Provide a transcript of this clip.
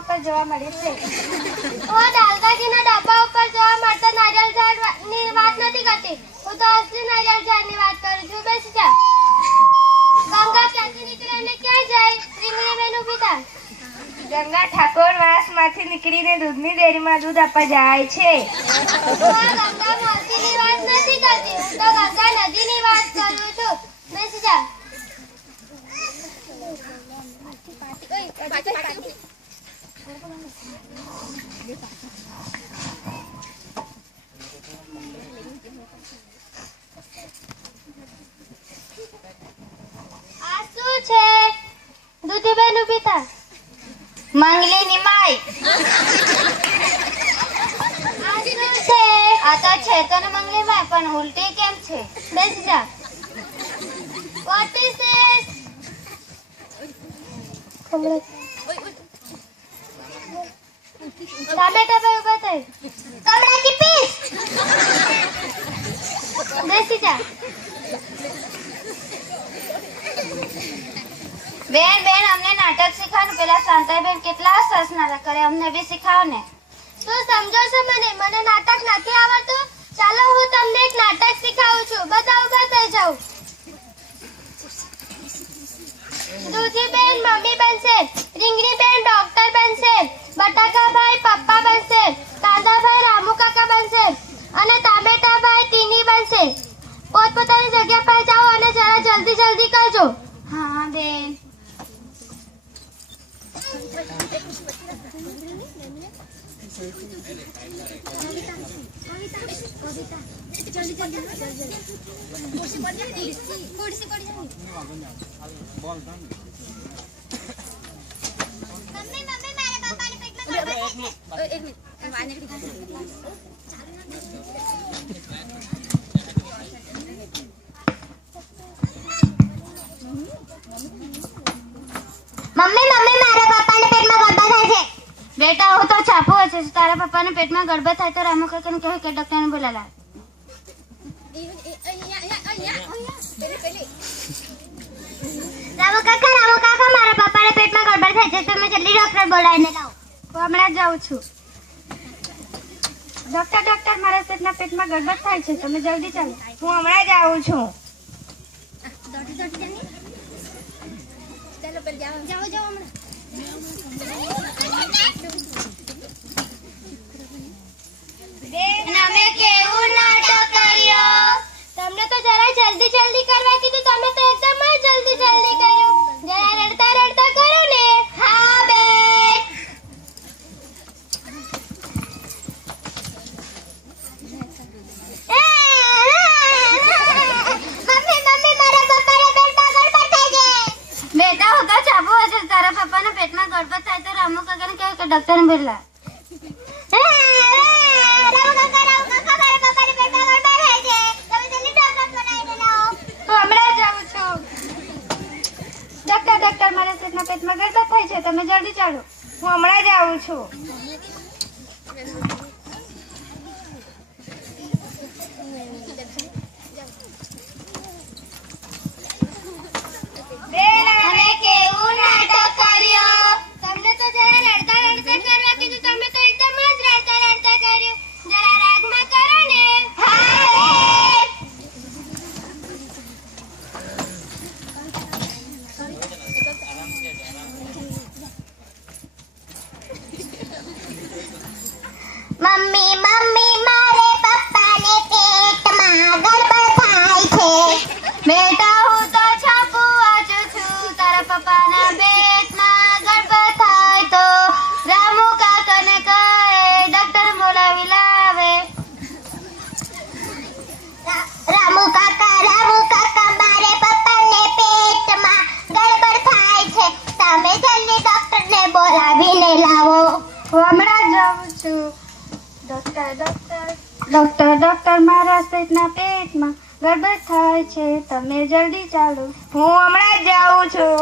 ઉપર જોવા મળે છે. ઓ દાલકાજીના ડાબા ઉપર જોવા મળતા નારિયેળ ઝાડની વાત નથી કરતી. હું તો અસલી નારિયેળ ઝાડની વાત કરું છું. બેસી જા. ગંગા ક્યાંથી નીકળે અને ક્યાં જાય? રીંગણી બેન ઊભી થા. ગંગા ઠાકોર વાસમાંથી નીકળીને દૂધની ડેરીમાં દૂધ આપવા જાય છે. ગંગા મોતીની વાત નથી કરતી. હું તો ગંગા નદીની વાત કરું છું. બેસી જા. આ શું છે? દૂધીબેન ઊભી થા. મંગલીની માય. આ શું છે? આ તો છે તો ને મંગલી માય, પણ ઉલટી કેમ છે? બેસી જા. What is this? ટામેટા પર ઊભા થઈ. કમળાની પીસ. બેસી જા. બેન અમને નાટક શીખવાનું. પેલા શાંતાબેન કેટલા સરસ નાટક કરે, અમને બી શીખાવો ને. તું સમજો છો મને? મને નાટક નથી આવડતું. ચાલો હું તમને એક નાટક શીખાવું છું. બધા ઊભા થઈ જાઓ. દૂધીબેન મમ્મી બનશે, રીંગણીબેન ડોક્ટર બનશે, બટાકાભાઈ પપ્પા બનશે, કાંદાભાઈ રામુ કાકા બનશે અને ટામેટાભાઈ ટીની બનશે. પોતપોતાની જગ્યા પર જાઓ અને જરા જલ્દી જલ્દી કરજો. હા બેન. બેટા હું તો છાપું હશે. તારા પપ્પાને પેટમાં ગડબડ થાય તો રામુ કાકાને કહે કે ડોક્ટરને બોલાલા. રામુ કાકા મારા પપ્પાને પેટમાં ગડબડ થાય છે. તમે જલ્દી ડોક્ટર બોલાવીને લાવો. હું હમણાં જાઉં છું. ડોક્ટર મારા પેટમાં ગડબડ થાય છે, તમે જલ્દી ચાલો. હું હમણાં જ આવું છું. અમે કેવું નાટક કર્યો? તમને તો જરા જલ્દી જલ્દી કરવા કીધું. તમે તો એકદમ જ જલ્દી કર્યું. જરા રડતા કરો ને. હા બેન. મમ્મી મારા પપ્પાને પેટમાં ગડબડ થાય છે. બેટા હું તો છાપું હશે. તારા પપ્પાને પેટમાં ગડબડ થાય તો રામુ કાકાને કહે કે ડોક્ટરને બોલાલા. ડોક્ટર મારા પેટમાં ગડબડ થાય છે, તમે જલ્દી ચાલો. હું હમણાં જ આવું છું. અમે કેવું નાટક કર્યો? તમને તો જરા રડતા કરવા કીધું. તમે તો એકદમ જ રડતા કર્યું. જરા રાગમાં કરો ને. મમ્મી મારે પપ્પાને પેટમાં ગડબડ થાય છે. બેટા હું તો છાપું વાંચું છું. તારા પપ્પાના પેટમાં ગડબડ થાય તો રામુ કાકાને કહે ડોક્ટર બોલાવી લાવે. રામુ કાકા મારે પપ્પાને પેટમાં ગડબડ થાય છે. તમે જલ્દી ડોક્ટરને બોલાવીને લાવો. હું હમણાં જ આવું છું. ડોક્ટર મારા પેટમાં ગડબડ થાય છે, તમે જલ્દી ચાલો. હું હમણાં જ આવું છું.